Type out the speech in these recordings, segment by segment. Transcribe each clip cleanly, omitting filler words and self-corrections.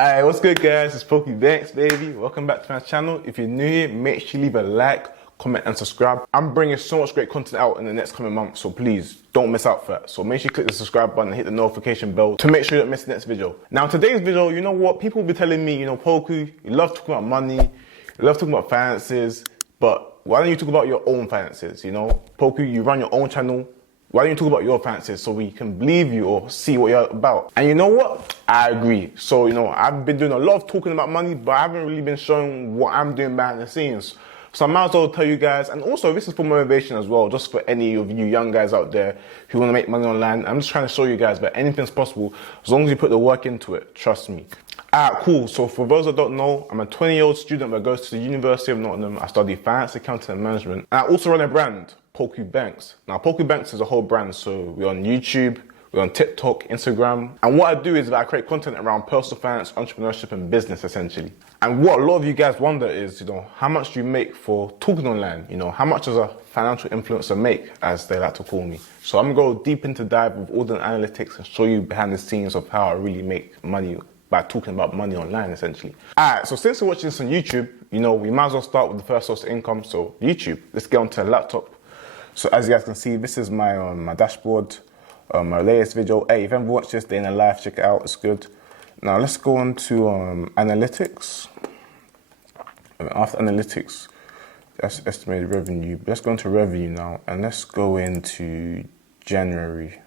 Alright, what's good guys? It's Poku Banks, baby. Welcome back to my channel. If you're new here, make sure you leave a like, comment and subscribe. I'm bringing so much great content out in the next coming months, so please don't miss out for that. So make sure you click the subscribe button and hit the notification bell to make sure you don't miss the next video. Now today's video, you know what? People will be telling me, Poku, you love talking about money, you love talking about finances, but why don't you talk about your own finances, Poku, you run your own channel. Why don't you talk about your finances so we can believe you or see what you're about? And you know what? I agree. So, I've been doing a lot of talking about money, but I haven't really been showing what I'm doing behind the scenes. So I might as well tell you guys, and also this is for motivation as well, just for any of you young guys out there who want to make money online. I'm just trying to show you guys that anything's possible as long as you put the work into it. Trust me. Alright, cool. So for those that don't know, I'm a 20-year-old student that goes to the University of Nottingham. I study finance, accounting and management. And I also run a brand, Poku Banks. Now, Poku Banks is a whole brand, so we're on YouTube, we're on TikTok, Instagram. And what I do is that I create content around personal finance, entrepreneurship and business, essentially. And what a lot of you guys wonder is, how much do you make for talking online? How much does a financial influencer make, as they like to call me? So I'm going to go deep into dive with all the analytics and show you behind the scenes of how I really make money by talking about money online, essentially. Alright, so since you're watching this on YouTube, we might as well start with the first source of income. So YouTube, let's get onto the laptop. So as you guys can see, this is my my dashboard, my latest video. Hey, if you haven't watched this day in the life, check it out, it's good. Now let's go on to analytics. And after analytics, that's estimated revenue. Let's go into revenue now, and let's go into January.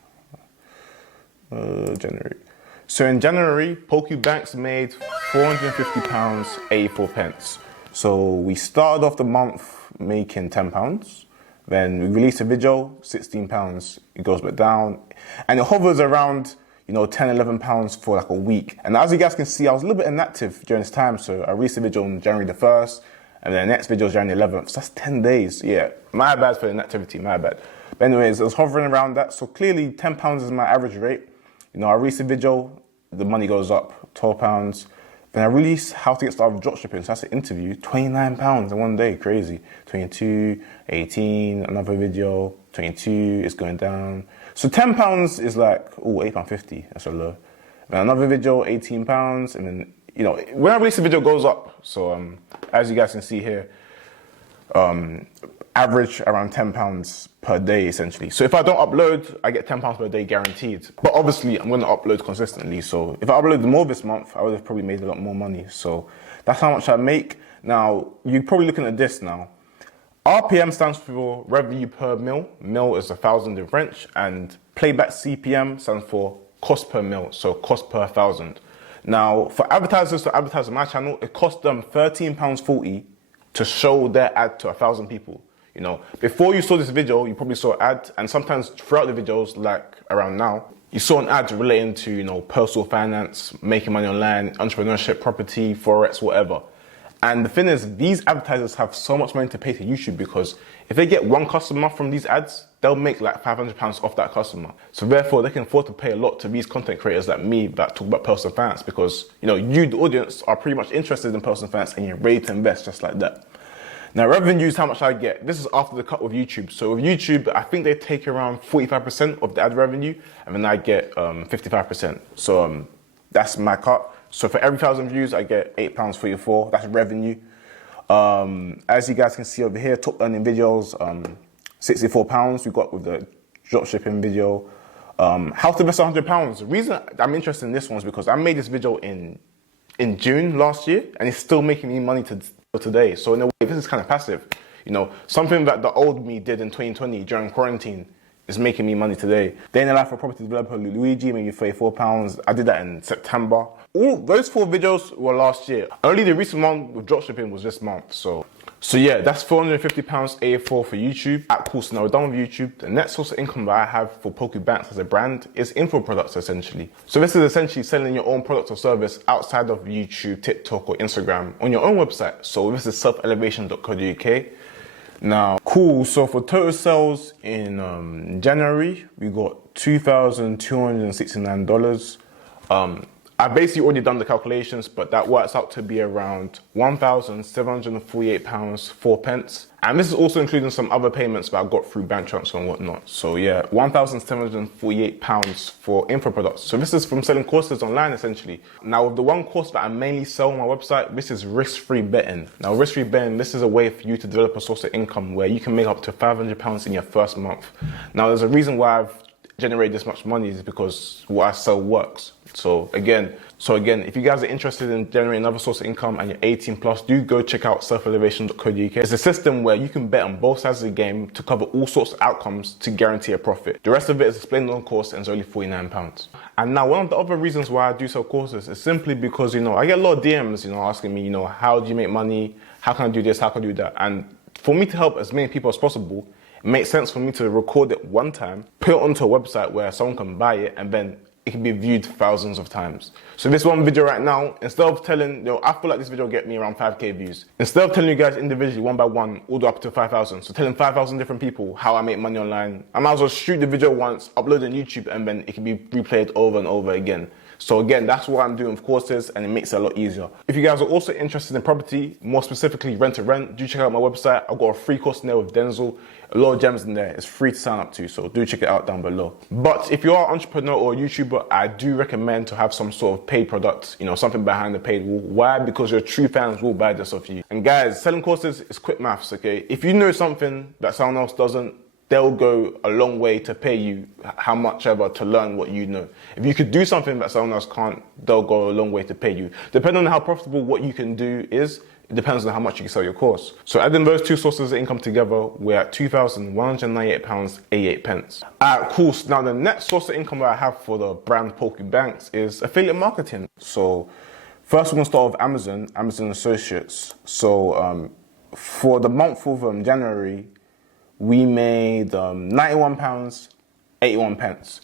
So in January, Poku Banks made £450, 84 pence. So we started off the month making £10. Then we released a video, £16, it goes back down. And it hovers around, £10, £11 for like a week. And as you guys can see, I was a little bit inactive during this time. So I released a video on January the 1st, and then the next video is January 11th. So that's 10 days, yeah. My bad for the inactivity, my bad. But anyways, it was hovering around that. So clearly £10 is my average rate. I released a video, the money goes up, £12. Then I released how to get started with dropshipping. So that's an interview, £29 in one day, crazy. 22, 18, another video, 22, it's going down. So £10 is like, £8.50, that's a low. Then another video, £18, and then, when I release the video, it goes up. So as you guys can see here, average around £10 per day, essentially. So if I don't upload, I get £10 per day guaranteed. But obviously, I'm going to upload consistently. So if I uploaded more this month, I would have probably made a lot more money. So that's how much I make. Now, you're probably looking at this now. RPM stands for revenue per mil. Mil is 1,000 in French. And playback CPM stands for cost per mil. So cost per 1,000. Now, for advertisers to advertise on my channel, it costs them £13.40 to show their ad to 1,000 people. Before you saw this video, you probably saw an ad, and sometimes throughout the videos, like around now, you saw an ad relating to, personal finance, making money online, entrepreneurship, property, forex, whatever. And the thing is, these advertisers have so much money to pay to YouTube because if they get one customer from these ads, they'll make like £500 off that customer. So therefore, they can afford to pay a lot to these content creators like me that talk about personal finance because, you, the audience, are pretty much interested in personal finance and you're ready to invest just like that. Now, revenue is how much I get. This is after the cut with YouTube. So with YouTube, I think they take around 45% of the ad revenue, and then I get 55%. So that's my cut. So for every 1,000 views, I get £8.44. That's revenue. As you guys can see over here, top earning videos, £64 we got with the dropshipping video. How to invest £100. The reason I'm interested in this one is because I made this video in June last year, and it's still making me money today. So in a way, this is kind of passive. Something that the old me did in 2020 during quarantine is making me money today. Day in the life of property developer Luigi, maybe £34. I did that in September. All those 4 videos were last year. Only the recent one with dropshipping was this month. So yeah, that's £450 A4 for YouTube. At course, now we're done with YouTube. The next source of income that I have for Poku Banks as a brand is info products, essentially. So this is essentially selling your own product or service outside of YouTube, TikTok or Instagram on your own website. So this is selfelevation.co.uk. Now, cool. So for total sales in January, we got $2,269. I've basically already done the calculations, but that works out to be around £1,748, 4 pence. And this is also including some other payments that I got through bank transfer and whatnot. So yeah, £1,748 for info products. So this is from selling courses online essentially. Now with the one course that I mainly sell on my website, this is risk-free betting. Now risk-free betting, this is a way for you to develop a source of income where you can make up to £500 in your first month. Now there's a reason why I've generated this much money is because what I sell works. So again, if you guys are interested in generating another source of income and you're 18 plus, do go check out selfelevation.co.uk. It's a system where you can bet on both sides of the game to cover all sorts of outcomes to guarantee a profit. The rest of it is explained on the course and it's only £49. And now one of the other reasons why I do sell courses is simply because, I get a lot of DMs, asking me, how do you make money? How can I do this? How can I do that? And for me to help as many people as possible, it makes sense for me to record it one time, put it onto a website where someone can buy it, and then it can be viewed thousands of times. So this one video right now, instead of telling, I feel like this video will get me around 5k views. Instead of telling you guys individually one by one, all the way up to 5,000, so telling 5,000 different people how I make money online, I might as well shoot the video once, upload it on YouTube, and then it can be replayed over and over again. So again, that's what I'm doing with courses, and it makes it a lot easier. If you guys are also interested in property, more specifically rent to rent, do check out my website. I've got a free course in there with Denzel. A lot of gems in there. It's free to sign up to, so do check it out down below. But if you are an entrepreneur or a YouTuber, I do recommend to have some sort of paid product, something behind the paid wall. Why? Because your true fans will buy this off you. And guys, selling courses is quick maths, okay? If you know something that someone else doesn't, they'll go a long way to pay you how much ever to learn what you know. If you could do something that someone else can't, they'll go a long way to pay you. Depending on how profitable what you can do is, it depends on how much you can sell your course. So adding those two sources of income together, we're at £2,198.88. Alright, cool. So now the next source of income that I have for the brand Poku Banks is affiliate marketing. So first we're going to start with Amazon Associates. So for the month of January, we made £91.81.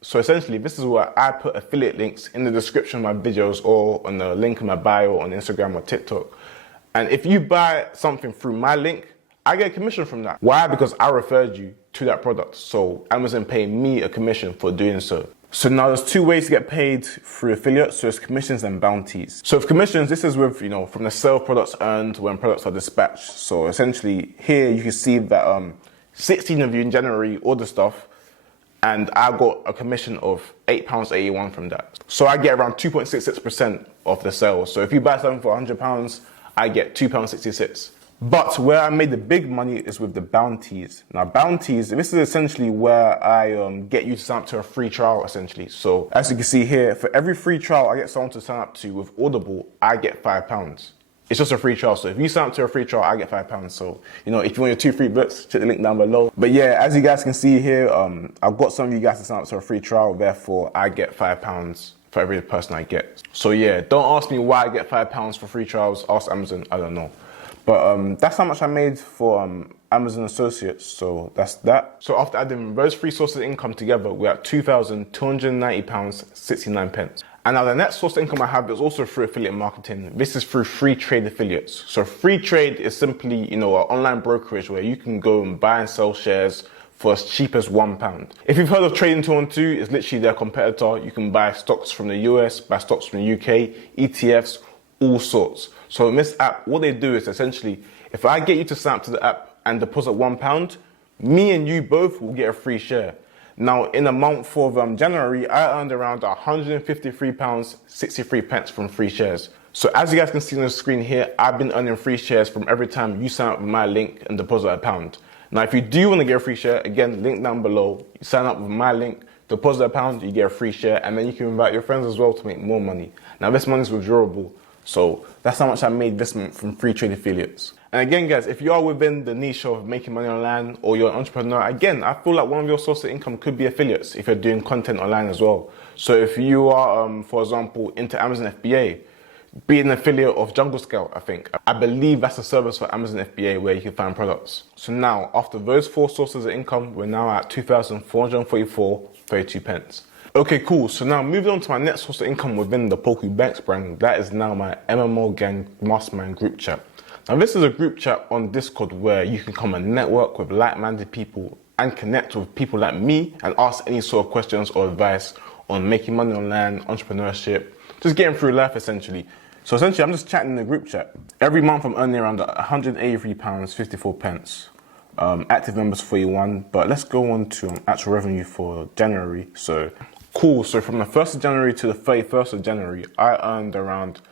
So essentially, this is where I put affiliate links in the description of my videos or on the link in my bio on Instagram or TikTok. And if you buy something through my link, I get a commission from that. Why? Because I referred you to that product. So Amazon paying me a commission for doing so. So now there's two ways to get paid through affiliates. So it's commissions and bounties. So for commissions, this is with, from the sale of products earned when products are dispatched. So essentially here you can see that 16 of you in January order stuff, and I got a commission of £8.81 from that. So I get around 2.66% of the sale. So if you buy something for £100, I get £2.66. But where I made the big money is with the bounties. Now bounties, this is essentially where I get you to sign up to a free trial essentially. So as you can see here, for every free trial I get someone to sign up to with Audible, I get £5. It's just a free trial. So if you sign up to a free trial, I get £5. So, if you want your 2 free books, check the link down below. But yeah, as you guys can see here, I've got some of you guys to sign up to a free trial. Therefore, I get £5 for every person I get. So yeah, don't ask me why I get £5 for free trials. Ask Amazon, I don't know. But that's how much I made for Amazon Associates, so that's that. So after adding those three sources of income together, we're at £2,290.69. And now the next source of income I have is also through affiliate marketing. This is through free trade affiliates. So free trade is simply, an online brokerage where you can go and buy and sell shares for as cheap as £1. If you've heard of Trading 212, it's literally their competitor. You can buy stocks from the US, buy stocks from the UK, ETFs, all sorts. So in this app, what they do is essentially, if I get you to sign up to the app and deposit £1, me and you both will get a free share. Now, in the month of January, I earned around £153.63 from free shares. So as you guys can see on the screen here, I've been earning free shares from every time you sign up with my link and deposit £1. Now, if you do want to get a free share, again, link down below. You sign up with my link, deposit £1, you get a free share, and then you can invite your friends as well to make more money. Now, this money is withdrawable. So that's how much I made this month from free trade affiliates. And again, guys, if you are within the niche of making money online or you're an entrepreneur, again, I feel like one of your sources of income could be affiliates if you're doing content online as well. So if you are, for example, into Amazon FBA, be an affiliate of Jungle Scout, I think. I believe that's a service for Amazon FBA where you can find products. So now, after those 4 sources of income, we're now at £2,444.32. Okay, cool. So now moving on to my next source of income within the Poku Banks brand, that is now my MMO Gang Mastermind group chat. Now this is a group chat on Discord where you can come and network with like-minded people and connect with people like me and ask any sort of questions or advice on making money online, entrepreneurship, just getting through life essentially. So essentially, I'm just chatting in the group chat. Every month, I'm earning around £183.54. Active members 41, but let's go on to actual revenue for January. So cool. So from the 1st of January to the 31st of January, I earned around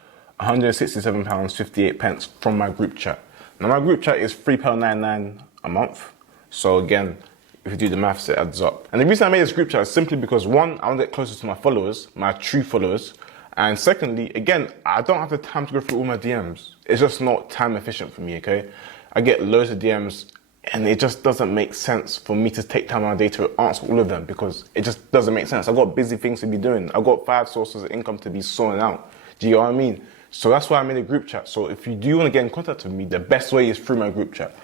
£167.58 from my group chat. Now my group chat is £3.99 a month. So again, if you do the maths, it adds up. And the reason I made this group chat is simply because one, I want to get closer to my followers, my true followers. And secondly, again, I don't have the time to go through all my DMs. It's just not time efficient for me, okay? I get loads of DMs and it just doesn't make sense for me to take time out of my day to answer all of them because it just doesn't make sense. I've got busy things to be doing. I've got 5 sources of income to be sorting out. Do you know what I mean? So that's why I made a group chat. So if you do want to get in contact with me, the best way is through my group chat.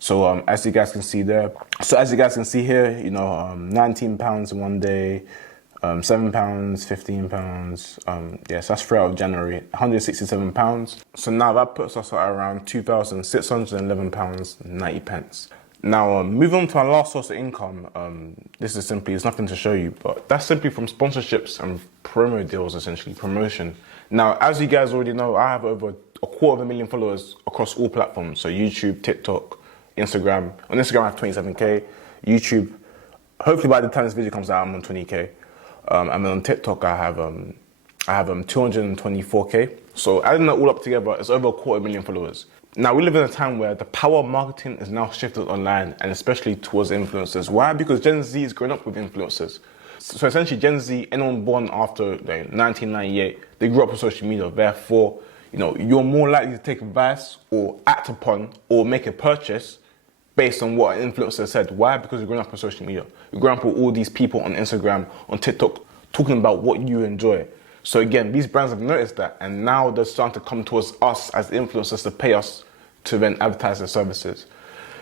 So as you guys can see there, so as you guys can see here, you know, £19 in one day, £7, £15, yes, that's 3 out of January, £167. So now that puts us at around £2,611.90. Now, moving on to our last source of income, this is simply, it's nothing to show you, but that's simply from sponsorships and promo deals, essentially, promotion. Now, as you guys already know, I have over 250,000 followers across all platforms. So YouTube, TikTok, Instagram. On Instagram, I have 27K. YouTube, hopefully by the time this video comes out, I'm on 20K. And then on TikTok, I have 224K. So adding that all up together, it's over 250,000 followers. Now, we live in a time where the power of marketing is now shifted online, and especially towards influencers. Why? Because Gen Z is growing up with influencers. So essentially, Gen Z, anyone born after 1998, they grew up on social media. Therefore, you know, you're more likely to take advice or act upon or make a purchase based on what an influencer said. Why? Because you're growing up on social media. You're growing up with all these people on Instagram, on TikTok, talking about what you enjoy. So again, these brands have noticed that, and now they're starting to come towards us as influencers to pay us to then advertise their services.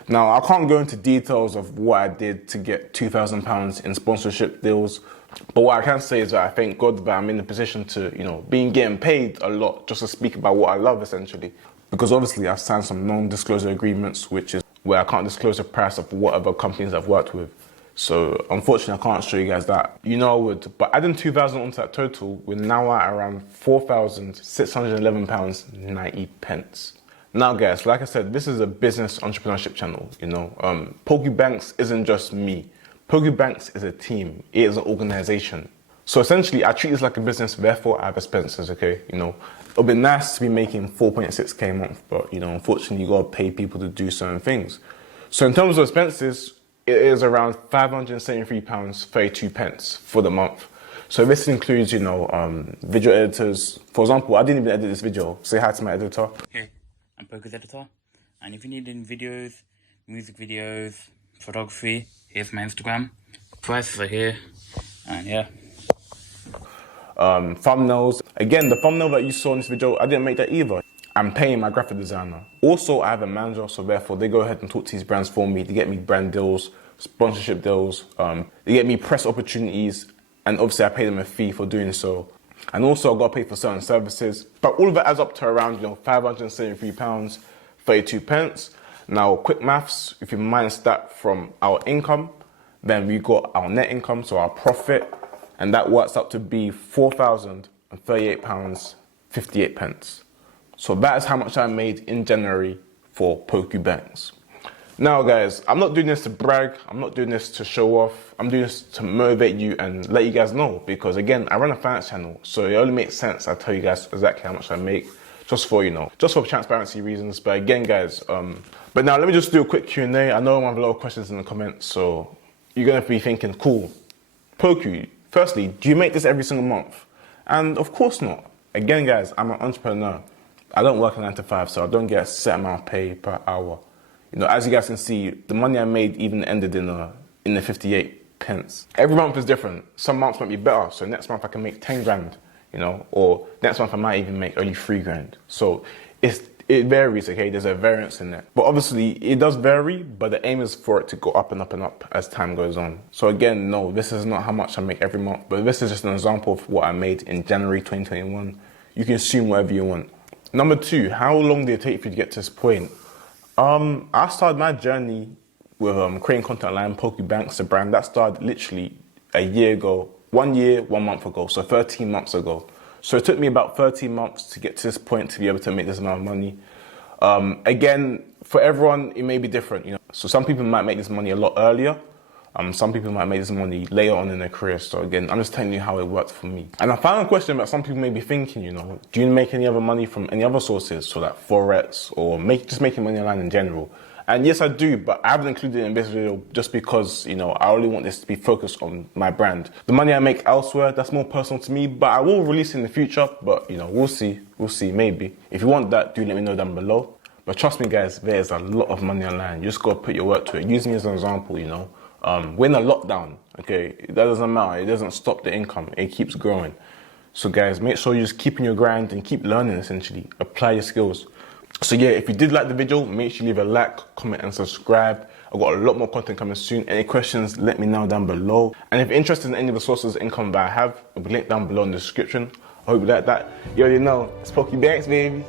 Now, I can't go into details of what I did to get £2,000 in sponsorship deals, but what I can say is that I thank God that I'm in the position to, you know, getting paid a lot just to speak about what I love, essentially. Because obviously I've signed some non-disclosure agreements, which is where I can't disclose the price of whatever companies I've worked with. So unfortunately, I can't show you guys that. You know I would, but adding 2,000 onto that total, we're now at around £4,611.90. Now guys, like I said, this is a business entrepreneurship channel, you know. Poku Banks isn't just me. Poku Banks is a team, it is an organization. So essentially, I treat this like a business, therefore I have expenses, okay? You know, it would be nice to be making 4.6K a month, but you know, unfortunately, you gotta pay people to do certain things. So in terms of expenses, it is around £573.32 for the month. So this includes, you know, video editors. For example, I didn't even edit this video. Say hi to my editor. Hey, I'm Poku's editor, and if you need any videos, music videos, photography, here's my Instagram. Prices are here, and yeah. Thumbnails. Again, the thumbnail that you saw in this video, I didn't make that either. I'm paying my graphic designer. Also, I have a manager, so therefore they go ahead and talk to these brands for me to get me brand deals, sponsorship deals, they get me press opportunities, and obviously I pay them a fee for doing so. And also I got to pay for certain services, but all of it adds up to around, you know, £573.32. Now, quick maths, if you minus that from our income, then we got our net income, so our profit, and that works out to be £4,038.58. So that is how much I made in January for Poku Banks. Now guys, I'm not doing this to brag, I'm not doing this to show off, I'm doing this to motivate you and let you guys know, because again, I run a finance channel, so it only makes sense I tell you guys exactly how much I make, just for, you know, just for transparency reasons. But again guys, but now let me just do a quick Q&A. I know I have a lot of questions in the comments, so you're gonna be thinking, cool, Poku, firstly, do you make this every single month? And of course not. Again guys, I'm an entrepreneur. I don't work a 9 to 5, so I don't get a set amount of pay per hour. You know, as you guys can see, the money I made even ended in the 58 pence. Every month is different. Some months might be better, so next month I can make 10 grand, you know, or next month I might even make only 3 grand. So it varies, okay? There's a variance in there. But obviously, it does vary, but the aim is for it to go up and up and up as time goes on. So again, no, this is not how much I make every month, but this is just an example of what I made in January 2021. You can assume whatever you want. Number 2, how long did it take for you to get to this point? I started my journey with creating content online, Poku Banks, the brand. That started literally a year ago, 1 year, 1 month ago, so 13 months ago. So it took me about 13 months to get to this point to be able to make this amount of money. Again, for everyone, it may be different, you know. So some people might make this money a lot earlier. Some people might make this money later on in their career. So again, I'm just telling you how it worked for me. And a final question that some people may be thinking, you know, do you make any other money from any other sources? So like Forex or just making money online in general? And yes, I do, but I haven't included it in this video just because, you know, I only want this to be focused on my brand. The money I make elsewhere, that's more personal to me, but I will release it in the future. But, you know, we'll see, maybe. If you want that, do let me know down below. But trust me, guys, there's a lot of money online. You just got to put your work to it. Use me as an example, you know. We're in a lockdown, okay? That doesn't matter. It doesn't stop the income. It keeps growing. So, guys, make sure you just keep in your grind and keep learning, essentially. Apply your skills. So, yeah, if you did like the video, make sure you leave a like, comment, and subscribe. I've got a lot more content coming soon. Any questions, let me know down below. And if you're interested in any of the sources of income that I have, it'll be linked down below in the description. I hope you like that. You already know, it's Poku Banks, baby.